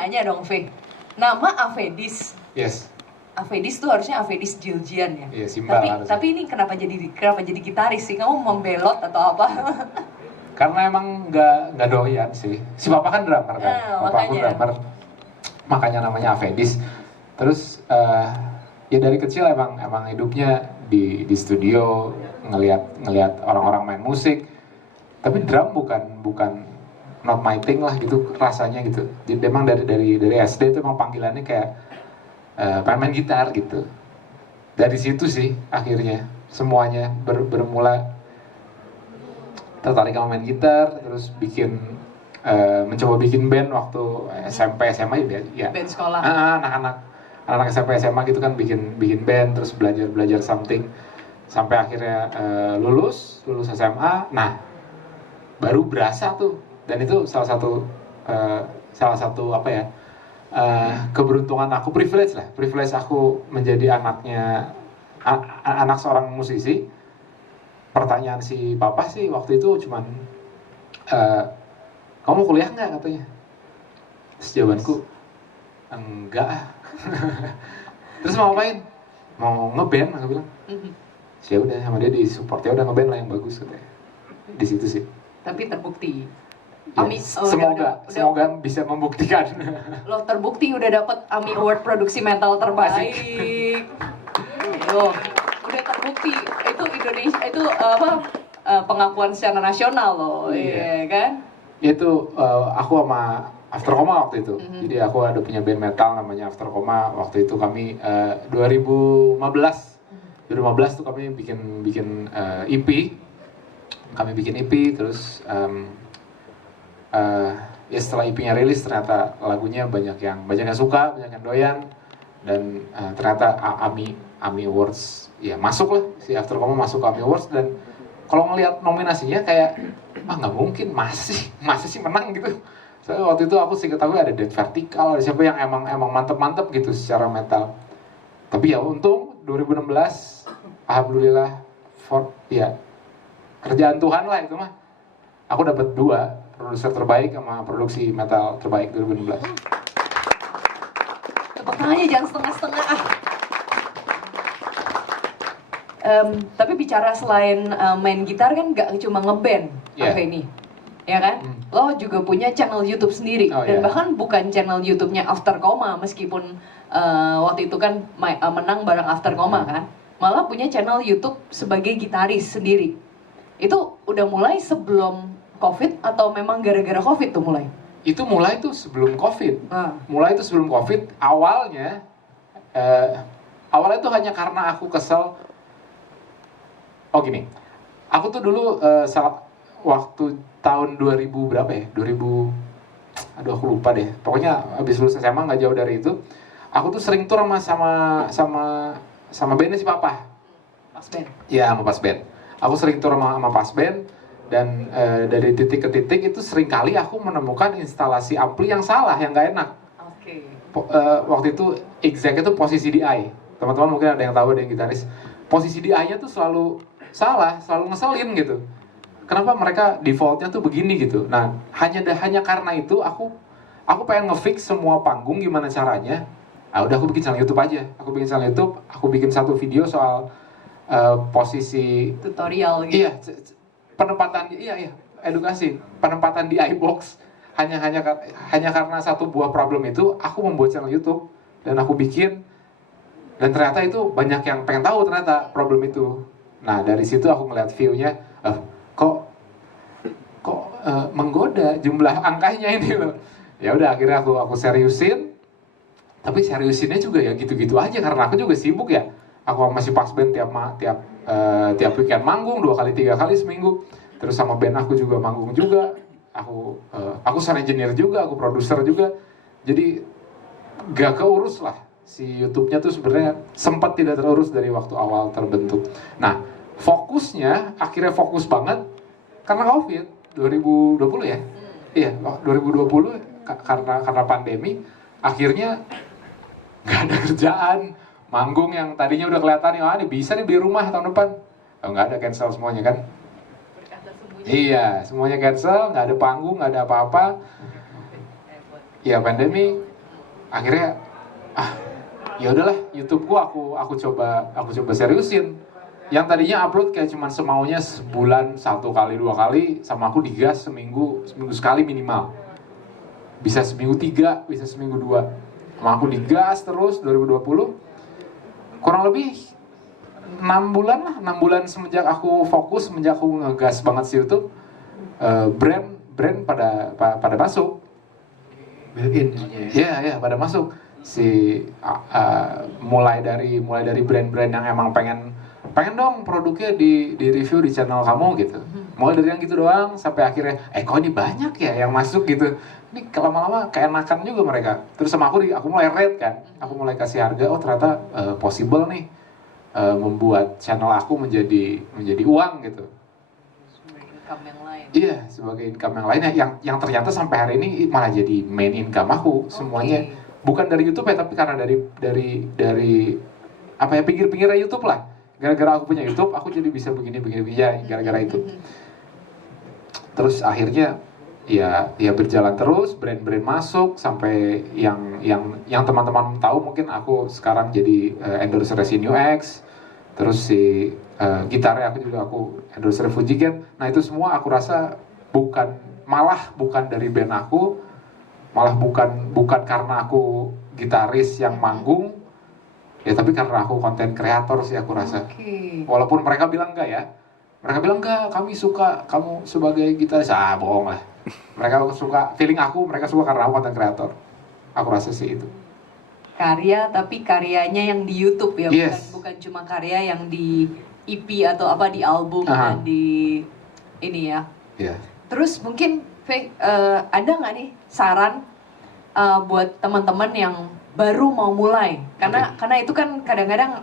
nanya dong, V. Nama Avedis. Yes. Avedis tuh harusnya Avedis Jiljian ya. Iya, Simbal tapi ini kenapa jadi gitaris sih? Kamu membelot atau apa? Karena emang nggak doyan sih. Si Papa kan drummer kan. Papa aku drummer. Makanya namanya Avedis. Terus ya dari kecil emang hidupnya di studio ngelihat orang-orang main musik. Tapi drum bukan not my thing lah gitu rasanya gitu. Jadi emang dari SD itu emang panggilannya kayak pengen main gitar gitu. Dari situ sih akhirnya semuanya bermula tertarik sama main gitar, terus mencoba bikin band waktu SMP SMA ya. Band sekolah. Anak-anak SMP SMA gitu kan bikin band, terus belajar something sampai akhirnya lulus SMA. Nah, baru berasa tuh, dan itu salah satu apa ya, keberuntungan aku, privilege aku menjadi anak seorang musisi. Pertanyaan si Papa sih waktu itu cuman kamu kuliah nggak katanya. Terus jawabanku enggak. Terus mau ngapain? Mau ngeband, aku bilang. Ya udah, sama dia di support, ya udah ngeband lah yang bagus katanya. Di situ sih. Tapi terbukti. Ya, semoga bisa membuktikan. Lo terbukti udah dapet AMI Award produksi metal terbaik. Loh, udah terbukti. Itu Indonesia itu pengakuan secara nasional loh, iya kan? Itu aku sama After Coma waktu itu. Jadi aku ada punya band metal namanya After Coma. Waktu itu kami 2015 tuh kami bikin EP. Kami bikin EP terus ya setelah EP-nya rilis ternyata lagunya banyak yang suka, banyak yang doyan, dan ternyata AMI Awards ya masuk lah, si After Coma masuk ke AMI Awards. Dan kalau ngelihat nominasinya kayak nggak mungkin masih sih menang gitu. Soalnya waktu itu aku sih ketahui ada Dead Vertical, ada siapa yang emang mantep gitu secara metal. Tapi ya untung 2016 alhamdulillah ya kerjaan Tuhan lah itu mah. Aku dapat 2 produser terbaik sama produksi metal terbaik 2016. Tepuk tangannya jangan setengah-setengah ah. Tapi bicara selain main gitar kan nggak cuma ngeband, ini, ya kan? Lo juga punya channel YouTube sendiri, dan bahkan bukan channel YouTube-nya After Coma, meskipun waktu itu kan menang bareng After Coma kan, malah punya channel YouTube sebagai gitaris sendiri. Itu udah mulai sebelum COVID atau memang gara-gara COVID tuh mulai? Itu mulai tuh sebelum COVID. Awalnya tuh hanya karena aku kesel. Oh gini, aku tuh dulu waktu tahun 2000 berapa ya? 2000, aku lupa deh. Pokoknya habis lulus SMA nggak jauh dari itu, aku tuh sering tur sama bandnya si Papa. Pas band. Iya, sama Pas Band. Aku sering tur sama Pas Band, dan dari titik ke titik itu sering kali aku menemukan instalasi ampli yang salah, yang nggak enak. Oke. Waktu itu exact itu posisi DI. Teman-teman mungkin ada yang tahu, ada yang gitaris. Posisi DI-nya tuh selalu salah, selalu ngeselin gitu. Kenapa mereka defaultnya tuh begini gitu. Nah, hanya karena itu aku pengen ngefix semua panggung gimana caranya. Udah aku bikin channel YouTube aja. Aku bikin satu video soal posisi tutorial gitu. Iya, penempatan edukasi, penempatan di iBox. Hanya karena satu buah problem itu aku membuat channel YouTube dan aku bikin. Dan ternyata itu banyak yang pengen tahu ternyata problem itu. Nah, dari situ aku ngeliat view-nya, kok menggoda jumlah angkanya ini loh. Ya udah, akhirnya aku seriusin. Tapi seriusinnya juga ya gitu-gitu aja karena aku juga sibuk ya. Aku masih Pas Band tiap weekend manggung 2 kali 3 kali seminggu. Terus sama band aku juga manggung juga. Aku sound engineer juga, aku produser juga. Jadi gak keurus lah. Si YouTube-nya tuh sebenarnya sempat tidak terurus dari waktu awal terbentuk. Nah, akhirnya fokus banget karena COVID 2020 ya. Iya, 2020 karena pandemi, akhirnya nggak ada kerjaan. Manggung yang tadinya udah kelihatan nih bisa nih beli rumah tahun depan. Nggak ada, cancel semuanya kan. Iya, semuanya cancel, nggak ada panggung, nggak ada apa-apa. Ya pandemi akhirnya ya udahlah YouTubeku aku coba seriusin. Yang tadinya upload kayak cuman semaunya sebulan 1 kali 2 kali, sama aku digas seminggu sekali minimal. Bisa seminggu 3, bisa seminggu 2. Sama aku digas terus 2020. Kurang lebih 6 bulan lah, 6 bulan semenjak aku fokus, semenjak aku ngegas banget si YouTube, brand pada masuk. Built-in. Iya, pada masuk. Mulai dari brand-brand yang emang pengen dong produknya di review di channel kamu gitu. Mulai dari yang gitu doang sampai akhirnya kok ini banyak ya yang masuk gitu. Ini lama-lama keenakan juga mereka. Terus sama aku mulai rate kan. Aku mulai kasih harga, oh ternyata possible nih membuat channel aku menjadi uang gitu. Sebagai income yang lain. Iya, sebagai income yang lainnya yang ternyata sampai hari ini malah jadi main income aku semuanya. Bukan dari YouTube ya, tapi karena dari apa ya, pinggir-pinggirnya YouTube lah. Gara-gara aku punya YouTube, aku jadi bisa begini ya, gara-gara itu. Terus akhirnya ya berjalan terus, brand-brand masuk sampai yang teman-teman tahu mungkin aku sekarang jadi endorser Resin UX. Terus si gitarnya aku endorser Fujigen. Nah itu semua aku rasa bukan dari band aku, malah bukan karena aku gitaris yang manggung. Ya tapi karena aku konten kreator sih aku rasa. Walaupun mereka bilang enggak ya. Mereka bilang enggak, kami suka kamu sebagai gitaris. Bohong lah. Mereka suka, feeling mereka suka karena aku konten kreator. Aku rasa sih itu. Karya, tapi karyanya yang di YouTube ya, yes. bukan cuma karya yang di EP atau apa di album dan di ini ya. Yeah. Terus mungkin ada nggak nih saran buat teman-teman yang baru mau mulai, karena itu kan kadang-kadang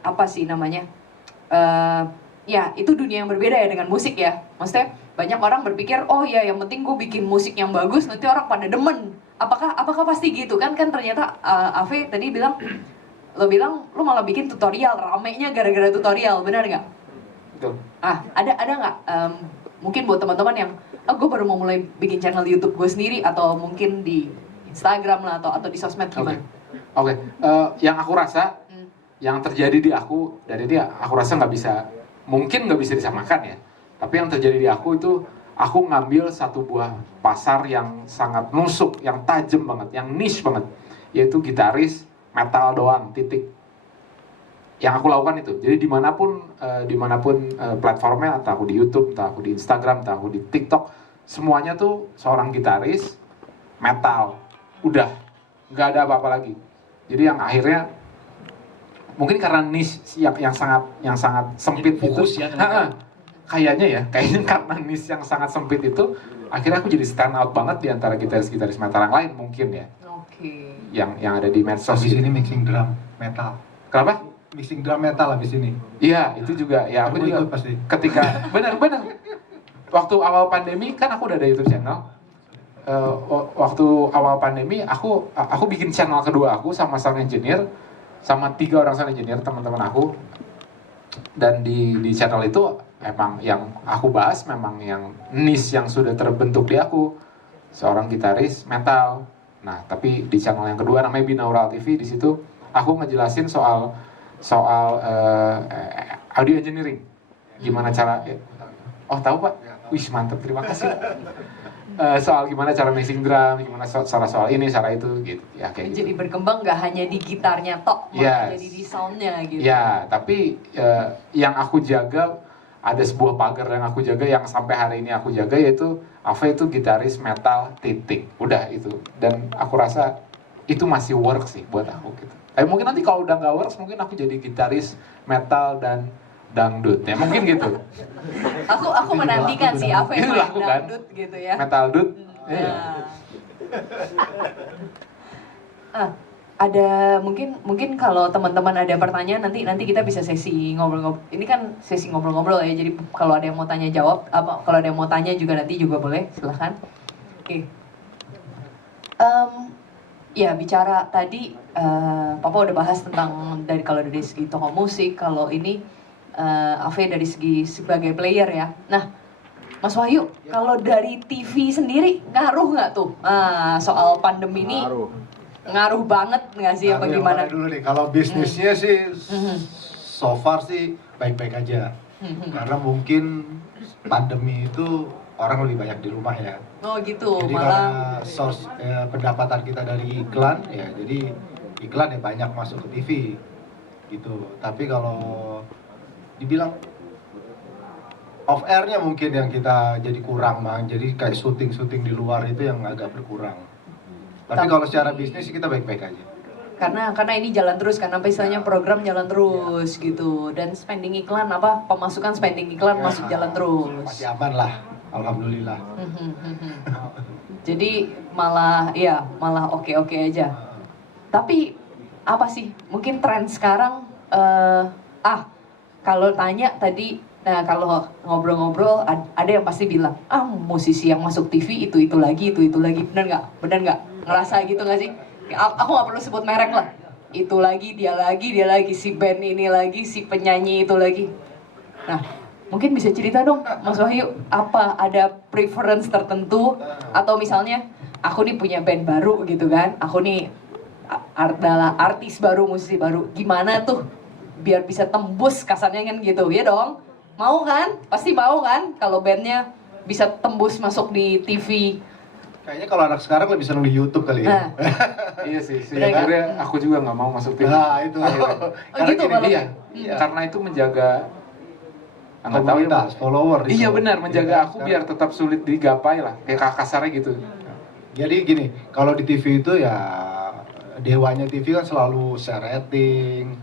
apa sih namanya, ya itu dunia yang berbeda ya dengan musik ya. Maksudnya banyak orang berpikir oh ya yang penting gue bikin musik yang bagus nanti orang pada demen. Apakah pasti gitu kan ternyata Ave tadi bilang lo malah bikin tutorial, ramenya gara-gara tutorial, benar nggak? Betul. Ada nggak mungkin buat teman-teman yang gue baru mau mulai bikin channel YouTube gue sendiri atau mungkin di Instagram lah atau di sosmed gimana? Oke. Yang aku rasa yang terjadi di aku dari dia, aku rasa mungkin nggak bisa disamakan ya. Tapi yang terjadi di aku itu, aku ngambil satu buah pasar yang sangat nusuk, yang tajam banget, yang niche banget, yaitu gitaris metal doang, titik. Yang aku lakukan itu. Jadi dimanapun platformnya, entah aku di YouTube, entah aku di Instagram, entah aku di TikTok, semuanya tuh seorang gitaris metal. Udah, nggak ada apa-apa lagi. Jadi yang akhirnya mungkin karena niche yang sangat sempit itu, kayaknya karena niche yang sangat sempit itu, akhirnya aku jadi stand out banget di antara gitaris metal yang lain mungkin ya. Oke. Yang ada di medsos. Di sini mixing drum metal. Kenapa? Mixing drum metal habis ini. Iya, itu juga. Ya aku juga pasti. ketika benar. Waktu awal pandemi kan aku udah ada YouTube channel. Waktu awal pandemi aku bikin channel kedua aku sama sound engineer, sama 3 orang sound engineer teman-teman aku. Dan di channel itu emang yang aku bahas memang yang niche yang sudah terbentuk di aku, seorang gitaris metal. Nah, tapi di channel yang kedua namanya Binaural TV, di situ aku ngejelasin soal audio engineering. Gimana cara tahu Pak? Wih, mantap, terima kasih. Soal gimana cara mixing drum, gimana soal ini, cara itu gitu. Ya kayak jadi gitu. Berkembang nggak hanya di gitarnya tok, malah jadi di soundnya gitu. Ya, tapi yang aku jaga, ada sebuah pagar yang aku jaga, yang sampai hari ini aku jaga, yaitu Ave itu gitaris metal titik. Udah itu. Dan aku rasa itu masih work sih buat aku gitu. Tapi mungkin nanti kalau udah nggak works, mungkin aku jadi gitaris metal dan dangdut ya, mungkin gitu. Aku menantikan sih Ave main dangdut gitu ya. Metal dut. Ada mungkin kalau teman-teman ada pertanyaan nanti kita bisa sesi ngobrol-ngobrol. Ini kan sesi ngobrol-ngobrol ya. Jadi kalau ada yang mau tanya jawab, kalau ada yang mau tanya juga nanti juga boleh, silahkan. Oke. Ya bicara tadi Papa udah bahas tentang kalau dari segi toko musik, kalau ini Ave dari segi sebagai player ya. Nah, Mas Wahyu, kalau dari TV sendiri ngaruh nggak tuh soal pandemi ini? ngaruh banget nggak sih apa Yang gimana? mana dulu nih, kalau bisnisnya sih so far sih baik-baik aja. Karena mungkin pandemi itu orang lebih banyak di rumah ya. Oh gitu, Jadi malah karena source pendapatan kita dari iklan ya, jadi iklan ya banyak masuk ke TV gitu. Tapi kalau dibilang off airnya mungkin yang kita jadi kurang bang. Jadi kayak syuting di luar itu yang agak berkurang. Tapi kalau secara bisnis sih kita baik-baik aja. karena ini jalan terus kan, apa istilahnya program jalan terus gitu, dan spending iklan apa pemasukan spending iklan Ya, masuk jalan terus. Masih aman lah, alhamdulillah. Jadi malah oke aja. Tapi apa sih mungkin tren sekarang kalau tanya tadi, nah kalau ngobrol-ngobrol ada yang pasti bilang musisi yang masuk TV itu lagi, bener nggak ngerasa gitu nggak sih? Aku nggak perlu sebut merek lah, itu lagi dia lagi si band ini lagi, si penyanyi itu lagi. Nah mungkin bisa cerita dong Mas Wahyu, apa ada preference tertentu, atau misalnya aku nih punya band baru gitu kan, aku nih adalah artis baru, musisi baru, gimana tuh biar bisa tembus kasarnya kan gitu ya dong? Mau kan? Pasti mau kan kalau bandnya bisa tembus masuk di TV. Kayaknya kalau anak sekarang lebih seneng di YouTube kali ya. Iya sih, Bener nggak? sebenarnya aku juga nggak mau masuk TV. Nah itu. Karena gitu gini, malah. Iya, Iya. karena itu menjaga nggak tahu ya, komunitas, follower. iya itu. benar, menjaga Iya, aku sekarang. biar tetap sulit digapai lah, kayak kasarnya gitu. Jadi gini, kalau di TV itu ya dewanya TV kan selalu share rating,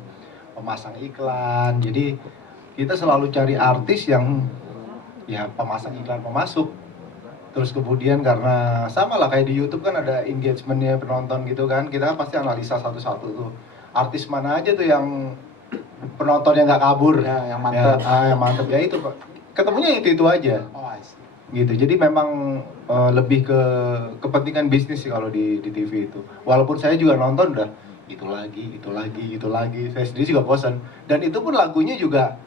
pemasang iklan. Jadi kita selalu cari artis yang ya pemasang iklan pemasuk. Terus kemudian karena sama lah kayak di YouTube kan ada engagementnya penonton gitu kan, kita kan pasti analisa satu-satu tuh artis mana aja tuh yang penontonnya nggak kabur, Ya, yang mantep. yang mantep ya itu Pak. Ketemunya itu aja Oh, I see. gitu. Jadi memang lebih ke kepentingan bisnis sih kalau di TV itu. Walaupun saya juga nonton udah itu lagi. Saya sendiri juga bosan. Dan itu pun lagunya juga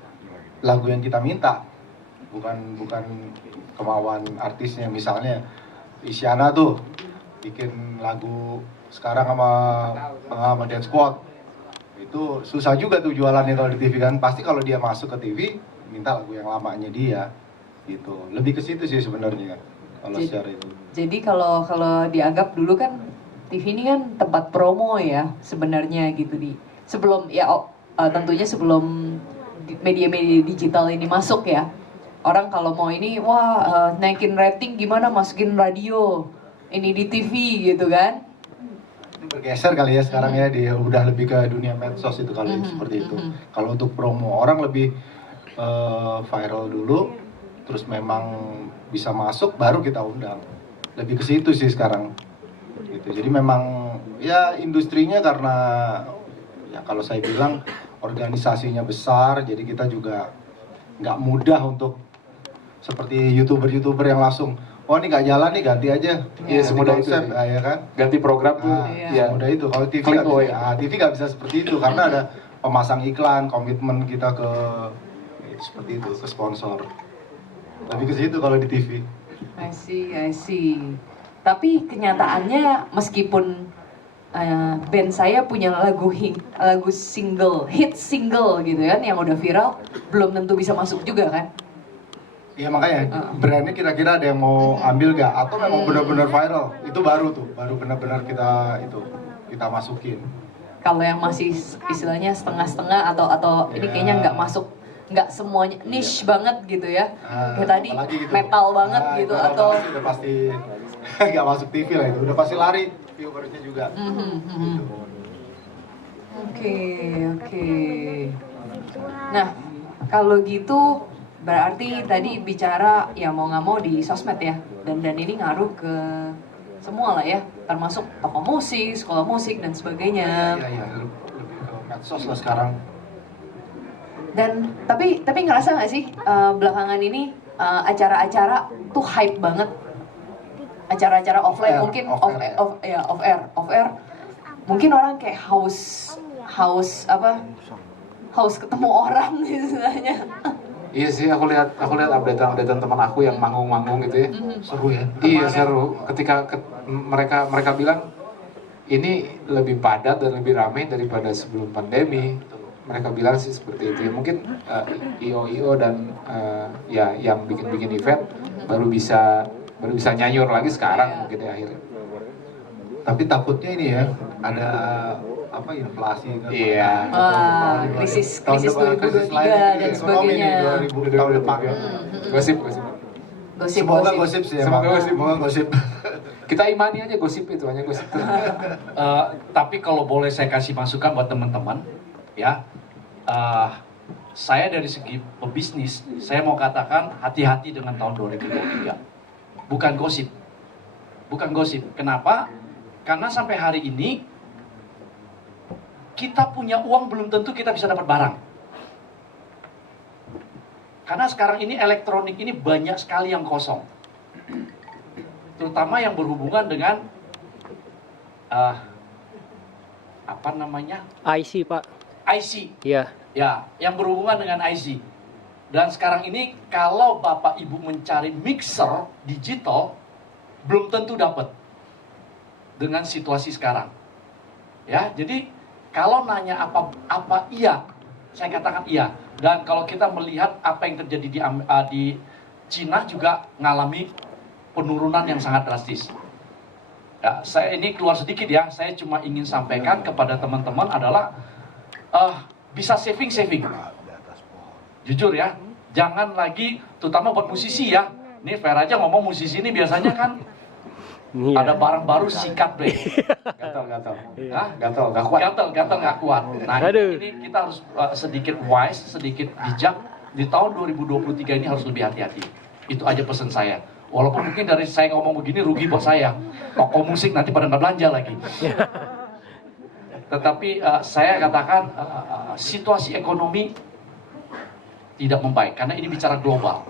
lagu yang kita minta, bukan kemauan artisnya. Misalnya Isyana tuh bikin lagu sekarang sama Dance Squad, itu susah juga tuh jualannya kalau di TV kan. Pasti kalau dia masuk ke TV minta lagu yang lamanya dia gitu. Lebih ke situ sih sebenarnya kalau secara itu. Jadi kalau dianggap dulu kan TV ini kan tempat promo ya sebenarnya gitu sebelum ya tentunya sebelum media-media digital ini masuk ya. Orang kalau mau ini naikin rating gimana, masukin radio ini di TV gitu kan. Itu bergeser kali ya sekarang ya, dia udah lebih ke dunia medsos itu kalau seperti itu. Kalau untuk promo orang lebih viral dulu, terus memang bisa masuk baru kita undang. Lebih ke situ sih sekarang gitu. Jadi memang ya industrinya karena ya kalau saya bilang organisasinya besar, jadi kita juga nggak mudah untuk seperti youtuber yang langsung ini nggak jalan nih, ganti aja. Iya, semudah itu sih. Ya kan. Ganti program tuh. Iya. Semudah itu. Kalau TV Klik nggak bisa, away. TV nggak bisa seperti itu karena ada pemasang iklan, komitmen kita ke seperti itu, ke sponsor. Lebih ke situ kalau di TV. I see. Tapi kenyataannya meskipun band saya punya hit single gitu kan yang udah viral, belum tentu bisa masuk juga kan. Iya makanya brandnya kira-kira ada yang mau ambil gak? Atau memang benar-benar viral? Itu baru benar-benar kita masukin. Kalau yang masih istilahnya setengah-setengah atau ini kayaknya nggak masuk, nggak semuanya niche banget gitu ya. Kayak tadi Apalagi gitu. metal banget gitu metal atau banget udah pasti nggak masuk TV lah itu. Udah pasti lari viewersnya juga. Gitu. Oke. Nah, kalau gitu berarti tadi bicara ya mau nggak mau di sosmed ya, dan ini ngaruh ke semua lah ya, termasuk toko musik, sekolah musik dan sebagainya. Iya, lebih ke medsos lah sekarang. Dan tapi ngerasa nggak sih belakangan ini acara-acara tuh hype banget, acara-acara offline mungkin off air mungkin orang kayak haus ketemu orang istilahnya. Iya sih, aku lihat updatean teman aku yang manggung gitu ya. Seru ya. Iya seru. Ketika mereka bilang ini lebih padat dan lebih ramai daripada sebelum pandemi. Mereka bilang sih seperti itu. Ya, mungkin IO dan ya yang bikin event baru bisa nyanyur lagi sekarang mungkin ya akhirnya. Tapi takutnya ini ya ada apa inflasi kan? Iya. Krisis depan, 2023 lain, dan ekonomi sebagainya. nih, 2000 tahun depan. Gosip. Semoga gosip sih. Semoga gosip. Kita imani aja gosip itu, hanya gosip. Tapi kalau boleh saya kasih masukan buat teman-teman, ya, saya dari segi pebisnis, saya mau katakan hati-hati dengan tahun 2023. Bukan gosip. Kenapa? Karena sampai hari ini kita punya uang belum tentu kita bisa dapat barang. Karena sekarang ini elektronik ini banyak sekali yang kosong. Terutama yang berhubungan dengan apa namanya? IC, Pak. IC. Iya. Ya, yang berhubungan dengan IC. Dan sekarang ini kalau Bapak Ibu mencari mixer digital belum tentu dapat dengan situasi sekarang. Ya, jadi kalau nanya apa iya, saya katakan iya. Dan kalau kita melihat apa yang terjadi di Cina juga mengalami penurunan yang sangat drastis. Ya, saya ini keluar sedikit ya, saya cuma ingin sampaikan kepada teman-teman adalah bisa saving. Jujur ya, jangan lagi, terutama buat musisi ya. Ini fair aja ngomong musisi ini biasanya kan ada barang baru sikat deh. Gatal. Hah? Gatal, nggak kuat. Gatal nggak kuat. Nah ini kita harus sedikit wise, sedikit bijak. Di tahun 2023 ini harus lebih hati-hati. Itu aja pesan saya. Walaupun mungkin dari saya ngomong begini rugi buat saya. Toko musik nanti pada nggak belanja lagi. Tetapi saya katakan situasi ekonomi tidak membaik. Karena ini bicara global,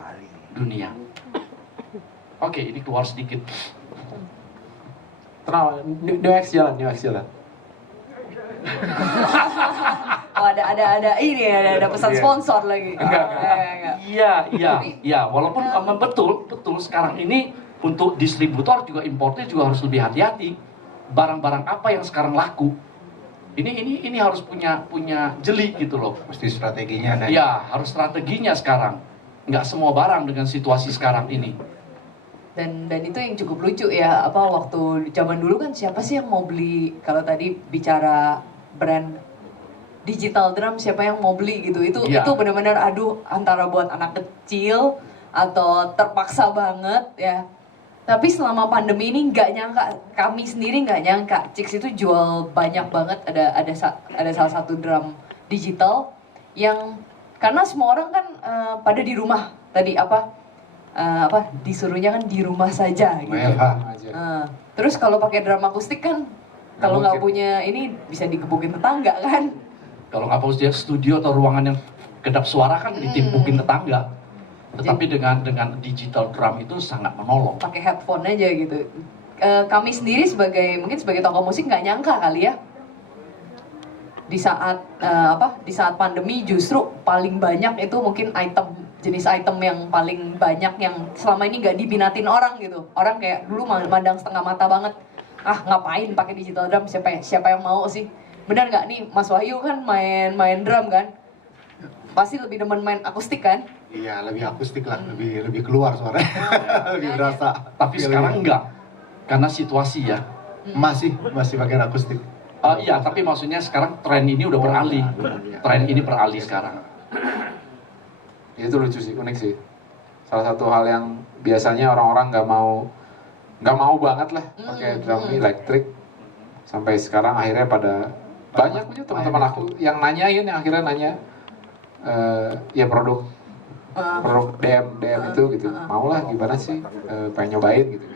dunia. Oke, ini keluar sedikit. Tenang, New X jalan. Oh, ada pesan sponsor lagi. Enggak. Iya. Walaupun betul sekarang ini untuk distributor juga importer juga harus lebih hati-hati. Barang-barang apa yang sekarang laku? Ini harus punya jeli gitu loh. Mesti strateginya ada. Iya, harus strateginya sekarang. Nggak semua barang dengan situasi sekarang ini. Dan itu yang cukup lucu ya, waktu zaman dulu kan siapa sih yang mau beli, kalau tadi bicara brand digital drum siapa yang mau beli gitu, itu benar-benar antara buat anak kecil atau terpaksa banget ya. Tapi selama pandemi ini nggak nyangka, kami sendiri nggak nyangka Chicks itu jual banyak banget. Ada salah satu drum digital yang karena semua orang kan pada di rumah tadi disuruhnya kan di rumah saja gitu. Terus kalau pakai drum akustik kan kalau nggak punya ini bisa digebukin tetangga kan. Kalau nggak punya studio atau ruangan yang kedap suara kan ditimpukin tetangga. Tetapi dengan digital drum itu sangat menolong. Pakai headphone aja gitu. Kami sendiri sebagai toko musik nggak nyangka kali ya. Di saat pandemi justru paling banyak itu mungkin jenis item yang paling banyak yang selama ini nggak diminatin orang gitu. Orang kayak dulu mandang setengah mata banget. Ngapain pakai digital drum? Siapa yang mau sih? Benar nggak nih Mas Wahyu kan main drum kan? Pasti lebih demen main akustik kan? Iya, lebih akustik lah, lebih keluar suaranya. Lebih berasa. Tapi sekarang enggak. Karena situasi ya. Masih pakai akustik. Iya, tapi maksudnya sekarang tren ini udah beralih. Tren ini beralih sekarang. Itu lucu sih, unik sih. Salah satu hal yang biasanya orang-orang nggak mau banget lah pakai drum elektrik. Sampai sekarang akhirnya pada banyak punya teman-teman aku yang nanyain, yang akhirnya nanya ya produk DM itu gitu. Maulah gimana sih, pengen nyobain gitu.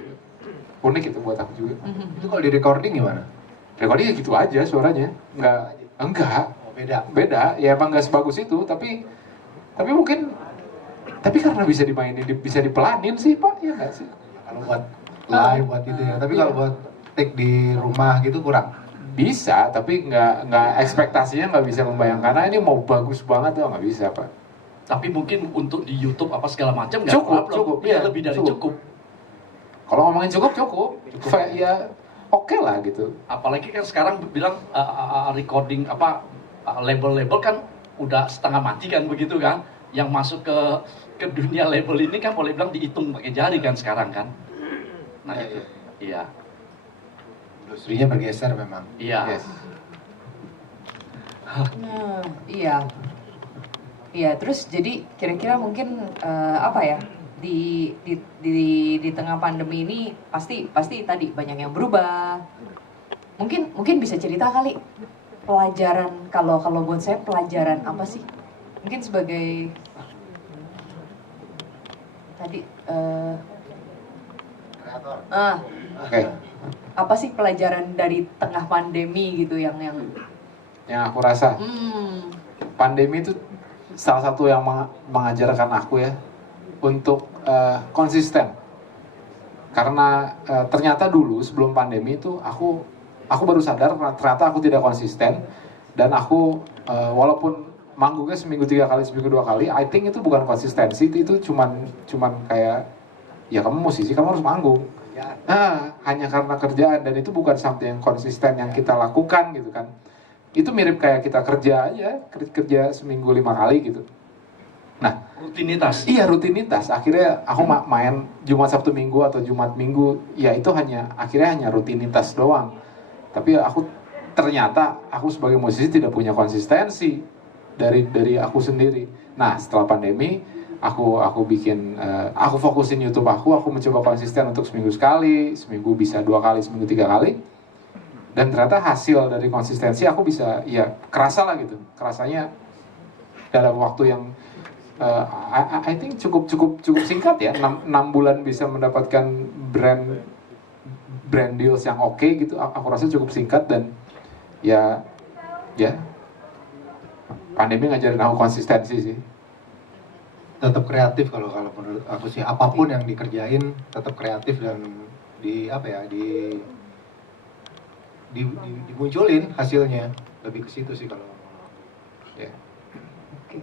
Unik itu buat aku juga. Itu kalau di recording gimana? Recording ya gitu aja suaranya. Enggak. Beda. Ya emang nggak sebagus itu, tapi mungkin karena bisa dimainin, bisa dipelanin sih Pak, ya nggak sih? Kalau buat live, buat itu ya. Tapi kalau buat take di rumah gitu kurang. Bisa, tapi nggak ekspektasinya nggak bisa membayangkan. Karena ini mau bagus banget tuh nggak bisa Pak. Tapi mungkin untuk di YouTube apa segala macam cukup. Ya lebih dari cukup. Kalau ngomongin cukup. Ya oke lah gitu. Apalagi kan sekarang bilang recording label-label kan udah setengah mati kan begitu kan. Yang masuk ke dunia label ini kan boleh bilang dihitung pakai jari kan sekarang kan. Nah itu, iya. Industrinya bergeser memang. Iya. Yes. Iya. Iya, terus jadi kira-kira mungkin apa ya? Di tengah pandemi ini pasti tadi banyak yang berubah. Mungkin bisa cerita kali pelajaran, kalau buat saya pelajaran apa sih? Mungkin sebagai tadi Kreator. Oke. Apa sih pelajaran dari tengah pandemi gitu yang Yang aku rasa pandemi itu salah satu yang mengajarkan aku ya untuk konsisten. Karena ternyata dulu sebelum pandemi itu aku baru sadar ternyata aku tidak konsisten, dan aku walaupun manggungnya seminggu 3 kali, seminggu 2 kali, I think itu bukan konsistensi, itu cuman kayak ya kamu musisi, kamu harus manggung. Hanya karena kerjaan, dan itu bukan something yang konsisten yang kita lakukan gitu kan. Itu mirip kayak kita kerja seminggu 5 kali gitu. Nah, Rutinitas. Iya, rutinitas. Akhirnya aku main Jumat, Sabtu, Minggu atau Jumat, Minggu, ya itu akhirnya hanya rutinitas doang. Tapi ternyata aku sebagai musisi tidak punya konsistensi dari aku sendiri. Nah, setelah pandemi aku fokusin YouTube aku mencoba konsisten untuk seminggu sekali, seminggu bisa 2 kali, seminggu 3 kali. Dan ternyata hasil dari konsistensi aku bisa, ya kerasa lah gitu. Kerasanya dalam waktu yang I think cukup singkat ya, 6 bulan bisa mendapatkan brand deals yang oke gitu. Aku rasa cukup singkat, dan ya pandemi ngajarin aku konsistensi sih. Tetap kreatif kalau menurut aku sih, apapun yang dikerjain tetap kreatif, dan dimunculin hasilnya, lebih ke situ sih kalau. Ya. Oke.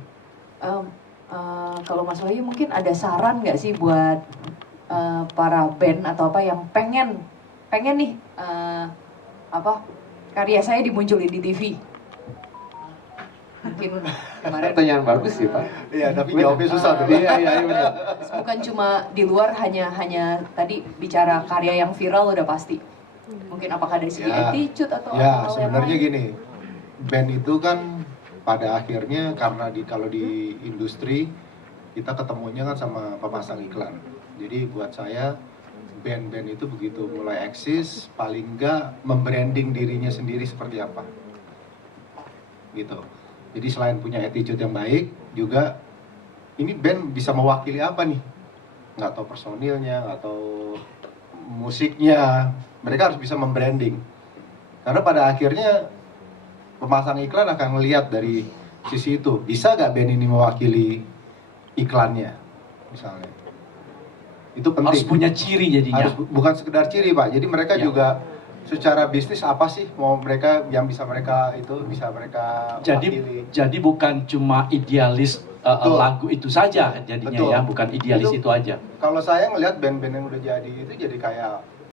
Kalau Mas Wahyu mungkin ada saran nggak sih buat para band atau apa yang pengen nih karya saya dimunculin di TV? Mungkin kemarin Pertanyaan bagus sih Pak. Iya, tapi jawabnya susah tuh. Iya benar. bukan cuma di luar hanya tadi bicara karya yang viral udah pasti. Mungkin apakah dari segi attitude atau Ya, hal yang sebenarnya lain? gini, band itu kan pada akhirnya karena kalau di industri kita ketemunya kan sama pemasang iklan. Jadi buat saya band-band itu begitu mulai eksis, paling enggak membranding dirinya sendiri seperti apa, gitu. Jadi selain punya attitude yang baik, juga ini band bisa mewakili apa nih? Nggak tahu personilnya, nggak tahu musiknya, mereka harus bisa membranding. Karena pada akhirnya pemasang iklan akan melihat dari sisi itu, bisa nggak band ini mewakili iklannya, misalnya. Itu penting. Harus punya ciri jadinya. Bukan sekedar ciri Pak, jadi mereka juga secara bisnis apa sih mau mereka yang bisa mereka wakili. Jadi bukan cuma idealis lagu itu saja jadinya. Betul. Ya, bukan idealis itu aja. Kalau saya ngelihat band-band yang udah jadi itu jadi kayak